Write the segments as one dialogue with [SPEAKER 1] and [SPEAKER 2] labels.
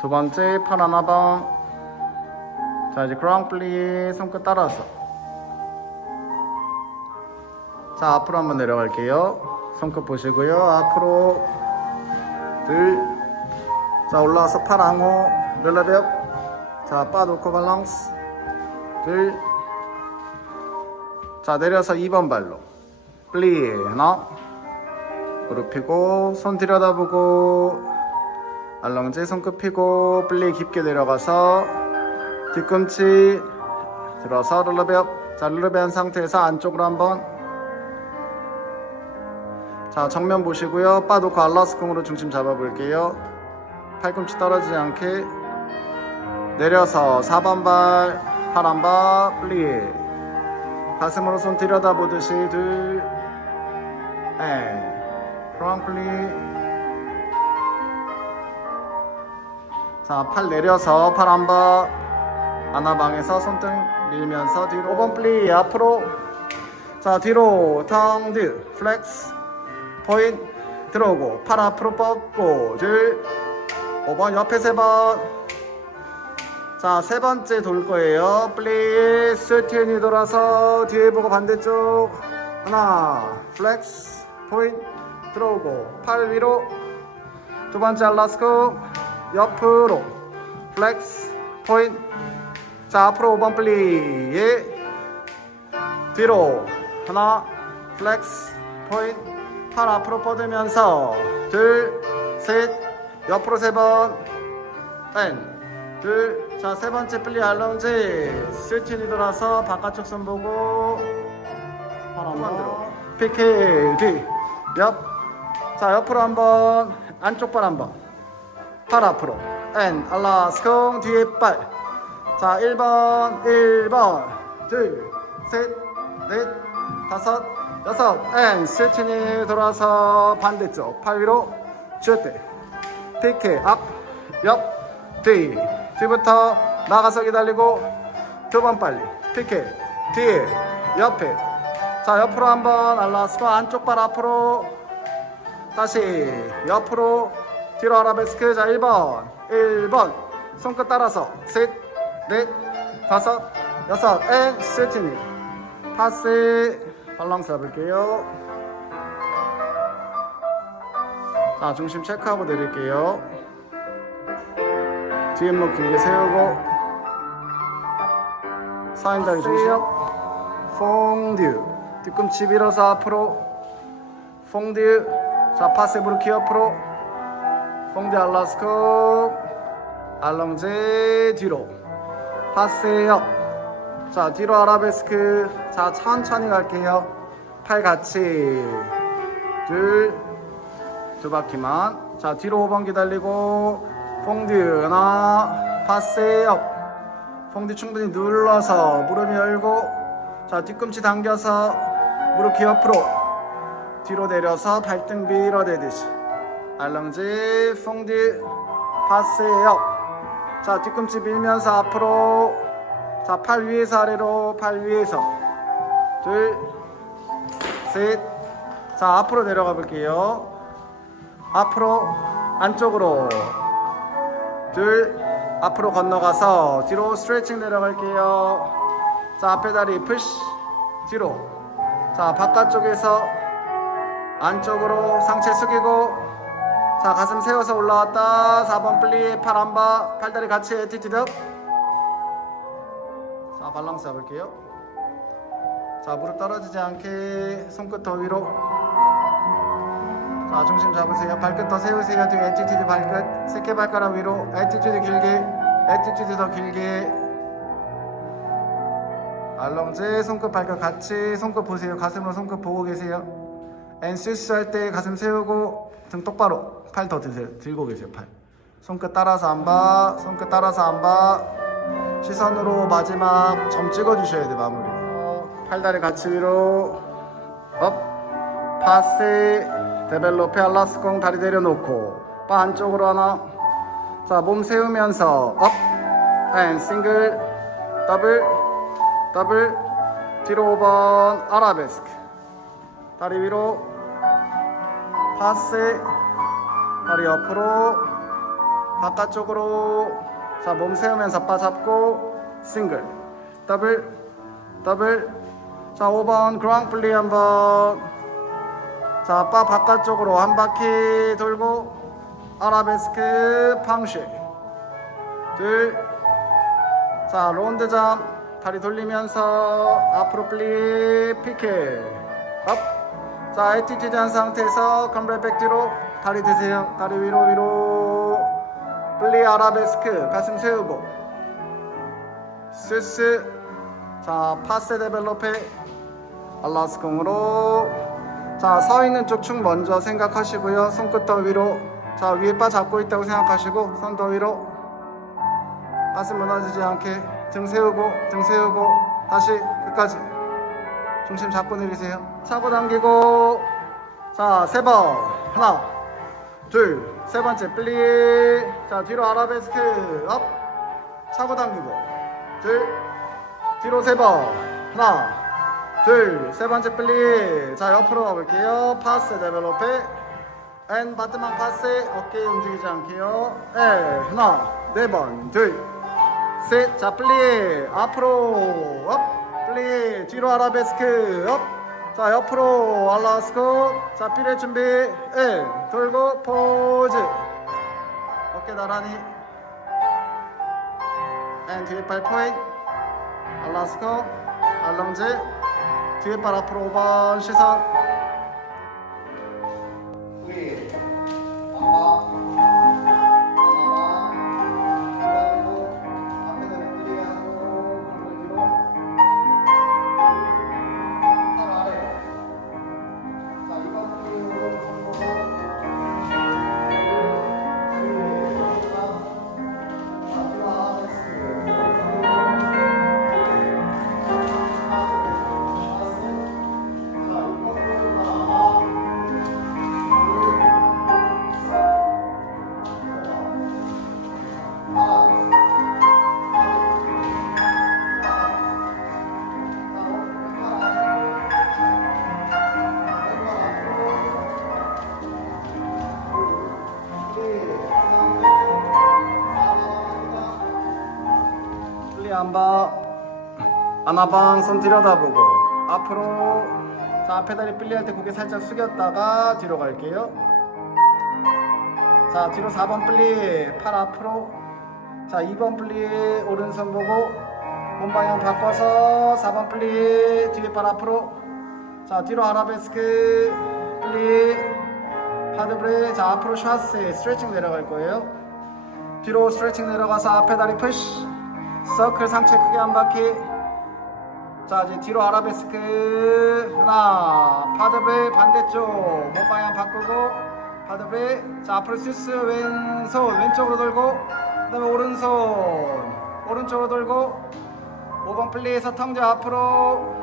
[SPEAKER 1] 두 번째 팔 하나 번. 자 이제 그랑 플리 손끝 따라서. 자 앞으로 한번 내려갈게요. 손끝 보시고요. 앞으로 둘. 자 올라와서 팔 앙호 렐라베업. 자 빠 놓고 밸런스. 둘. 자 내려서 2번 발로. 플리 하나. 무릎 펴고 손 들여다보고 알렁지 손끝 펴고 플리 깊게 내려가서 뒤꿈치 들어서 룰러베업 자 룰러베 한 상태에서 안쪽으로 한번. 자 정면 보시고요. 빠 놓고 알라스콩으로 중심 잡아볼게요. 팔꿈치 떨어지지 않게 내려서 4번 발 파란 발 플리. 가슴으로 손 들여다보듯이 둘 에. 프랑클리 자, 팔 내려서 팔 한번 아나방에서 손등 밀면서 뒤로 5번 플리 앞으로 자 뒤로 텅드 플렉스 포인 들어오고 팔 앞으로 뻗고 둘 5번 옆에 세번 자, 세 번째 돌 거예요. 플리스 튜니 돌아서 뒤에 보고 반대쪽. 하나, 플렉스, 포인트, 들어오고, 팔 위로. 두 번째 알라스코, 옆으로. 플렉스, 포인트. 자, 앞으로 5번 플리. 예. 뒤로. 하나, 플렉스, 포인트. 팔 앞으로 뻗으면서. 둘, 셋, 옆으로 세 번. 엔. 둘, 자, 세 번째 플리 알라운지 스틴이 돌아서 바깥쪽 손 보고 한번 들어. PK 뒤, 옆. 자, 옆으로 한번, 안쪽 발 한번. 팔 앞으로. N, 알라스콩 뒤에 발. 자, 1번, 1번, 둘, 셋, 넷, 다섯, 여섯. N, 스틴이 돌아서 반대쪽. 팔 위로, 슈트. PK 앞, 옆. 뒤 뒤부터 나가서 기다리고 두 번 빨리 피켓 뒤에 옆에 자 옆으로 한번 알라스코 안쪽 발 앞으로 다시 옆으로 뒤로 아라베스크 자 1번. 1번. 손끝 따라서. 셋넷 다섯 여섯. 앤 스티니 파스 발랑스 잡을게요. 자 중심 체크하고 내릴게요. 뒤에 목 길게 세우고. 사인다리 중심. 퐁듀 뒤꿈치 밀어서 앞으로. 퐁듀 자 파세 브루키 옆으로 퐁듀 알라스코 알렁제 뒤로. 파세 옆자 뒤로 아라베스크. 자 천천히 갈게요. 팔 같이. 둘두 바퀴만. 자 뒤로 5번 기다리고. 퐁듀 하나 파세요. 퐁듀 충분히 눌러서 무릎 열고. 자 뒤꿈치 당겨서 무릎 귀 옆으로 뒤로 내려서 발등 밀어내듯이 알렁지 퐁듀 파세요. 자 뒤꿈치 밀면서 앞으로. 자 팔 위에서 아래로 팔 위에서. 둘셋자 앞으로 내려가 볼게요. 앞으로 안쪽으로. 둘 앞으로 건너가서 뒤로 스트레칭 내려갈게요. 자 앞에 다리 푸시 뒤로. 자 바깥쪽에서 안쪽으로 상체 숙이고 자 가슴 세워서 올라왔다. 4번 플리 팔 안바 팔다리 같이 에티튜드 자 밸런스 잡을게요. 자 무릎 떨어지지 않게 손끝 더 위로. 자 중심 잡으세요. 발끝 더 세우세요. 뒤에 에티튜드 발끝. 새끼 발가락 위로. 에티튜드 길게. 에티튜드 더 길게. 알렁제 손끝 발끝 같이. 손끝 보세요. 가슴으로 손끝 보고 계세요. 엔시스 할 때 가슴 세우고 등 똑바로 팔 더 드세요. 들고 계세요 팔. 손끝 따라서 안봐. 손끝 따라서 안봐. 시선으로 마지막 점 찍어 주셔야 돼 마무리 어, 팔다리 같이 위로. 업. 파세 데벨로페 알라스콩 다리 내려놓고. 바 안쪽으로 하나. 자 몸 세우면서 업앤 싱글. 더블. 더블. 뒤로 5번. 아라베스크. 다리 위로 파세 다리 옆으로. 바깥쪽으로. 자 몸 세우면서 바 잡고. 싱글. 더블. 더블. 자 5번 그랑 플리 한번. 자 바 바깥쪽으로 한 바퀴 돌고. 아라베스크 팡쉐. 둘자 론드 잠 다리 돌리면서 앞으로 플리 피켓. 업 자 에티튜드 한 상태에서 컴브레 백 뒤로 다리 드세요. 다리 위로 위로. 플리 아라베스크 가슴 세우고. 스스. 자 파세 데벨로페 알라스콩으로. 자 서 있는 쪽 축 먼저 생각하시고요. 손끝 더 위로. 자 위에 바 잡고 있다고 생각하시고 손 더 위로. 가슴 무너지지 않게 등 세우고 등 세우고. 다시 끝까지 중심 잡고 내리세요. 차고 당기고. 자 세 번. 하나 둘 세 번째 플리. 자 뒤로 아라베스크. 업. 차고 당기고. 둘 뒤로 세 번. 하나 둘 세 번째 플리. 자 옆으로 가볼게요. 파스 데벨로페 앤 바트만 파스. 어깨 움직이지 않게요. 에 하나 네 번 둘 셋 자 플리. 앞으로. 업 플리 뒤로 아라베스크. 옆. 자 옆으로 알라스코. 자 피레 준비. 1 돌고 포즈. 어깨 나란히. 앤 뒤발 포인 알라스코. 알람즈 뒤발 앞으로 5번 시선. 아나방 손 들여다보고 앞으로 자 페달이 플리할 때 고개 살짝 숙였다가 뒤로 갈게요. 자 뒤로 4번 플리 팔 앞으로. 자 2번 플리 오른손 보고 몸 방향 바꿔서 4번 플리 뒤에 팔 앞으로. 자 뒤로 아라베스크 플리 하드브레 자 앞으로 샤스 스트레칭 내려갈 거예요. 뒤로 스트레칭 내려가서 앞에 다리 푸시 서클 상체 크게 한 바퀴 자 이제 뒤로 아라베스크. 하나 파드브레 반대쪽. 몸 방향 바꾸고 파드브레 자 앞으로 스스 왼손 왼쪽으로 돌고 그 다음에 오른손 오른쪽으로 돌고 5번 플리에서 텅제 앞으로.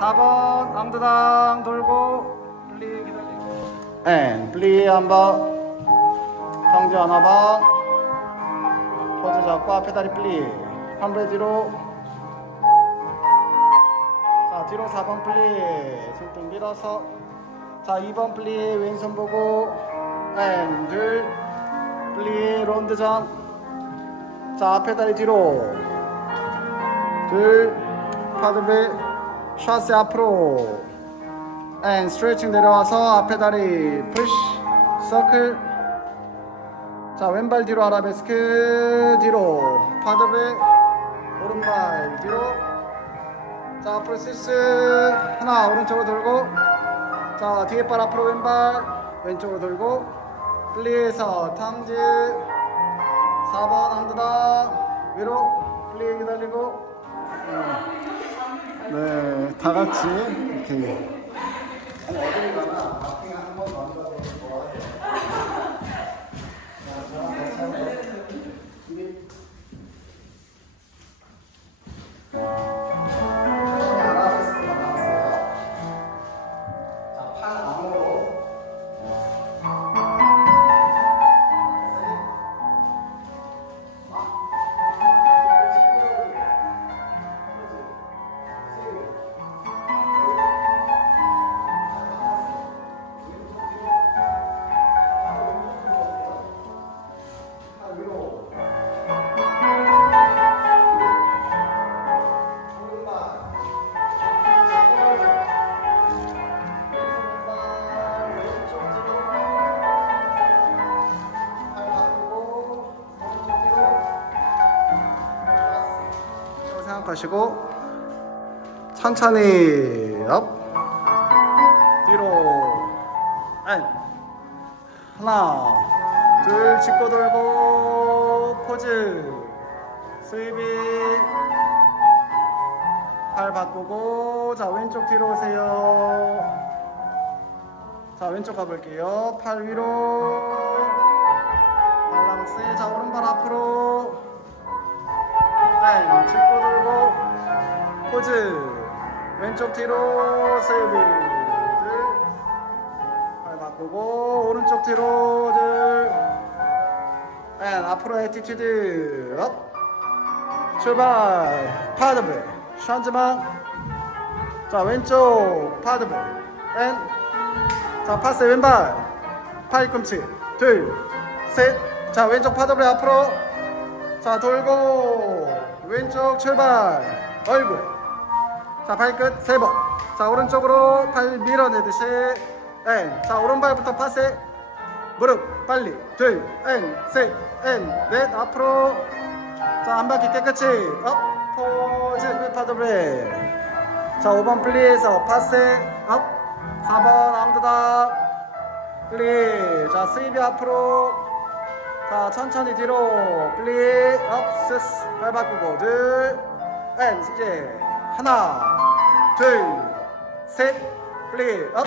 [SPEAKER 1] 4번 앙드당 돌고 플리 기다리고. 앤 플리 한번 텅제 하나방 포즈 잡고 앞에 다리 플리 한브레 뒤로 자 뒤로 4번 플리 손등 밀어서. 자 2번 플리 왼손 보고 앤둘 플리 론드 전자 앞에 다리 뒤로. 둘 파드베 샷스 앞으로. 앤 스트레칭 내려와서 앞에 다리 푸시 서클. 자 왼발 뒤로 아라베스크 뒤로. 파드베 오른발 뒤로 자 앞으로 시스 하나 오른쪽으로 돌고 자 뒤에 발 앞으로 왼발 왼쪽으로 돌고 플리에서 탕즈 4번 한드다 위로 플리 기다리고. 네 다같이 이렇게. 어딜 가나 바킹 한번 만들어서 좋 생각하시고 천천히 업 뒤로. 앤 하나 둘 짚고 돌고 포즈. 스위빙 팔 바꾸고 자 왼쪽 뒤로 오세요. 자 왼쪽 가볼게요. 팔 위로. 밸런스 자 오른발 앞으로 땡 짚고 돌고 포즈. 왼쪽 뒤로 스위빙 둘팔 바꾸고 오른쪽 뒤로 둘앤 앞으로 에티튜드. 업. 출발. 파드블. 샨즈만 자 왼쪽 파드블. 앤자 파스 왼발. 팔꿈치. 둘셋자 왼쪽 파드블 앞으로. 자 돌고 왼쪽 출발. 얼굴. 자 발끝 세 번 자 오른쪽으로 팔 밀어내듯이. 앤자 오른발부터 파세. 무릎 빨리. 둘앤셋앤넷. 앞으로. 자 한 바퀴 깨끗이. 업. 포즈. 파드브레 자 5번 플리에서 파세. 업. 4번 아무도다 플리. 자 스입이 앞으로 자 천천히 뒤로. 플리 업 스스 발 바꾸고. 둘앤. 이제. 하나. 둘셋. 플리 업